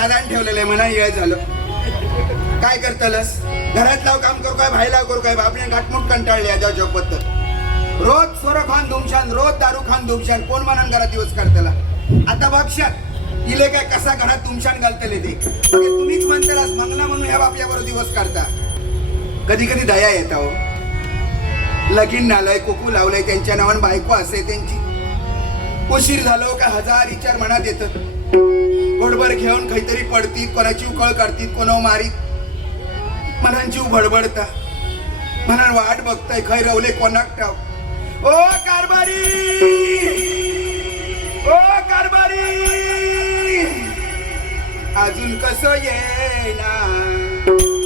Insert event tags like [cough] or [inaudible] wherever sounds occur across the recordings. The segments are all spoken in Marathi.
दादाने ठेवलेलं आहे म्हणा येळ झालं. काय करतलस? घरात लाव काम करू काय भाई लाव करू काय? बापने गाठमोट कंटाळले या जॉबबद्दल. रोज सोर खान धुमशान रोज दारू खान धुमशान कोण म्हणून घरात दिवस काढतला? आता बघशात इले काय कसा घरात तुमशान घालतले ते. तुम्हीच म्हणतालास मंगला म्हणून ह्या बापल्याबरोबर दिवस काढता. कधी कधी दया येता हो. लगीन नालय कुकू लावलंय त्यांच्या नावान बायको असे त्यांची. उशीर झालो का हजार विचार मनात येतं भडभड घेऊन काहीतरी पडतीत कोणाची उकळ काढतीत कोणा मारीत. मनांची भडबडता म्हणा वाट बघताय खै रवले कोणाक टाव ओ कारभारी! ओ कारभारी! अजून कसं येणार?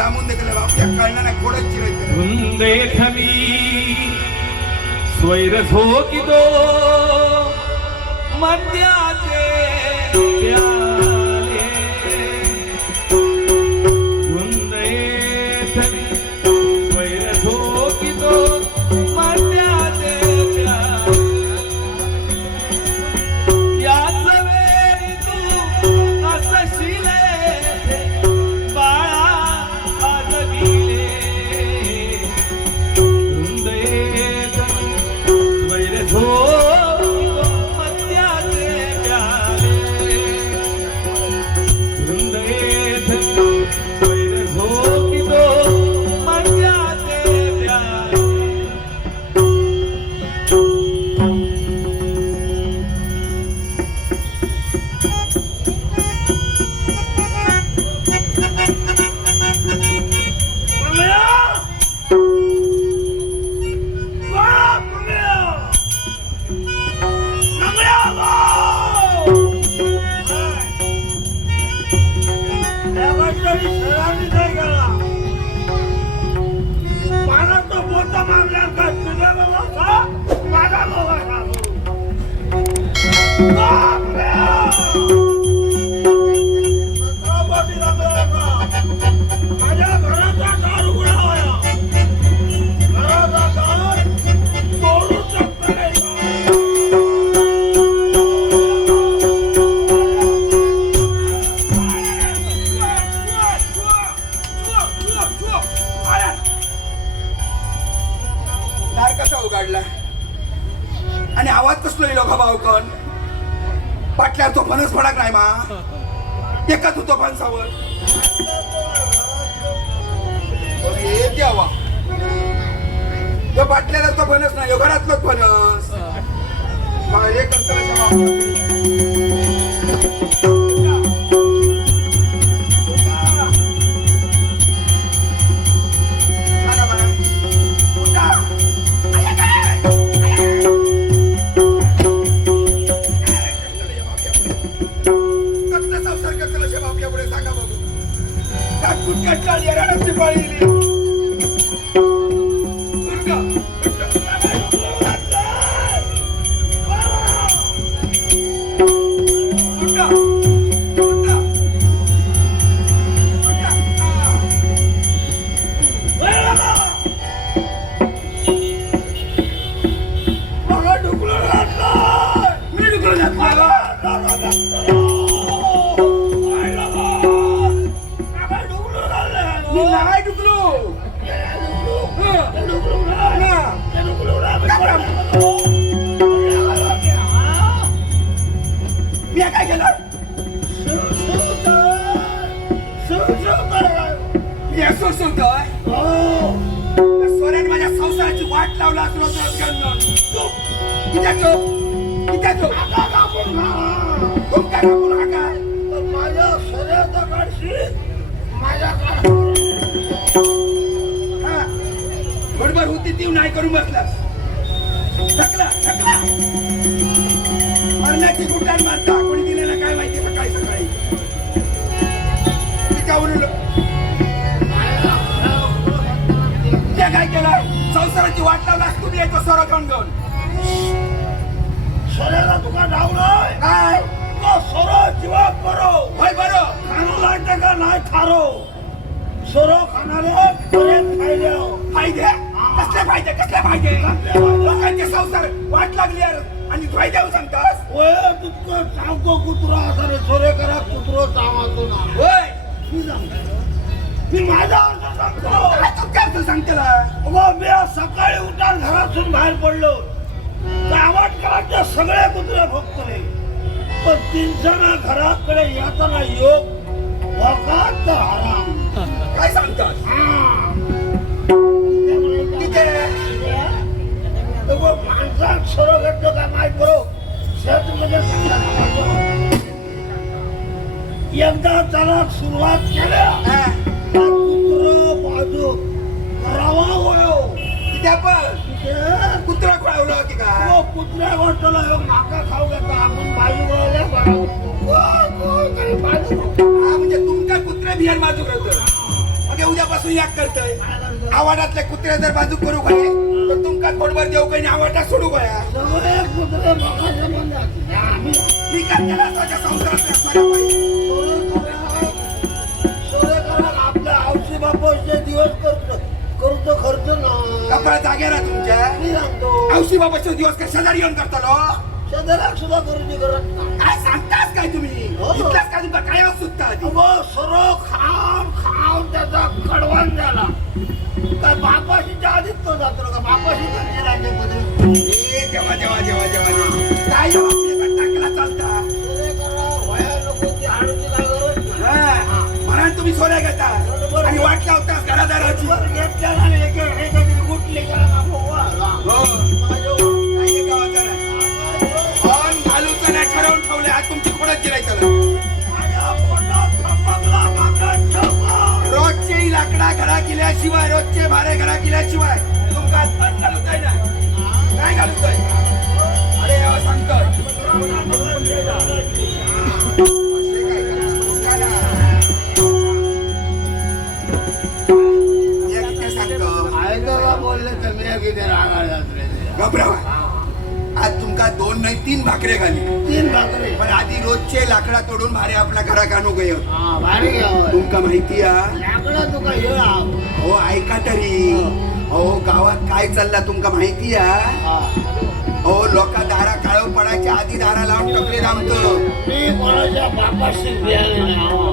ಚಾಮುಂಡಿಗೆಲ್ಲ ಕಣ್ಣನ ಕೊಡಚ್ಚಿರ ಮುಂದೆ ಕವಿ ಸ್ವೈರಸ್ ಹೋಗಿದೋ ಮಧ್ಯಾಚೆ कसा उघडला. आणि आवाज कसलो येलो का भाऊ कोण? पाटल्यावर तो फणस फडक नाही मा. एकच होतो फणसावर. तो पाटल्याला तो फणस नाही घरातलोच फणस. काय रे सोन्याने माझ्या संसाराची वाट लावला असलो किती तुमच्या माझ्या शरीराचा काढशील माझ्या बरोबर होती ती नाही करून बसलास थकला थकला मरण्याची गुटाण मारता कोणी दिलेलं काय माहिती सकाळी सकाळी का काय केलं संसाराची वाट लावलास तुम्ही येतो सोरा घेऊन घेऊन शरीराला तुका डावलंय काय? तो सरळ जीवा करो होय बरं. खाणू लागते का नाही खारो? सरो खाणारे बरे खायले फायदे? कसले फायदे कसले फायदे? लोकांचे संसार वाट लागली यार. आणि फायदे सांगतास? वय तुमचं सांगतो कुत्रा असा रे सोरे करा कुत्रो चावातो ना होय. मी सांगतो. मी माझा अर्थ सांगतो. काय तुमच्या अर्थ सांगतेला? मी सकाळी उठार घरातून बाहेर पडलो. गावात करायचे सगळे कुत्रे भोगतले. पण तीनशेना घराकडे येताना योग वकात तर आराम काय सांगतात. तिथे माणसात सर्व घडलं का माहीत बरो. शेत मध्ये एकदा त्याला सुरुवात केल्या कुत्र बाजू रवा वयो तिथे पण. कुत्रा खोळवलं की काय? वाटला माका खाऊ घेता आपण बाजू वळल्या हा म्हणजे तुमका कुत्रे बिहार बाजू करत मग उद्यापासून याक करतय. आवाडातले कुत्रे जर बाजू करू काय तर तुमका थोडभर देऊ काही आवाडा सोडू गया मी काय केला माझ्या संसारात? आपल्या बापाचे दिवस करतो. करतो खर्च ना. कपडा जागे राहा तुमच्या मी सांगतो. बाबाचे दिवस काय शेजारी येऊन करतो शेजाऱ्याक सुद्धा गरज नाही. काय सांगतास काय तुम्ही? हो. इतलाच काय तुमका काय सुचता आधी? अगं सर्व खाऊन खाऊन त्याचा कडवण झाला. काय बापाशी आधीच तो जातो का? बापाशी त्यांचे राज्यामध्ये ए, देवा देवा देवा देवा देवा. काय जेव्हा आपल्याकडे टाकला चालता. वया नको ती नाही. हा. म्हणून तुम्ही सोन्या घेता. आणि वाट लावतास घरादाराची. हो नाही. पण घालूचं नाही ठरवून ठेवलंय. आज तुमची माझा ठेवा. रोजचे लाकडा घरा केल्याशिवाय रोजचे भारे घरा केल्याशिवाय तुमका हातपाय घालूताय ना? काय घालूताय अरे अहो, सांगतोय [laughs] किती. घबरावा आज तुमका दोन नाही तीन भाकरे घाली तीन भाकरी. पण आधी रोजचे लाकडा तोडून भारे आपल्या घरात आणू गय हा तुमका माहिती हे? ऐका तरी. हो. गावात काय चालला तुमका माहिती आहे हा. लोक दारा काळव पडायच्या आधी दारा लावून टकले रामतो बापाशी.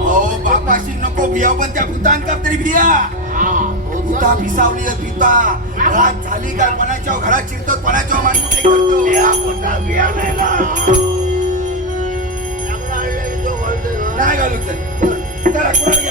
हो बापाशी नको भिया पण त्या भूतांका तरी भिया पिता भूता पिसावली आहे, रात झाली काय कोणाच्या घरात शिरतो कोणाच्या मानकुटे करतो? नाही घालू चल. चला कोणाला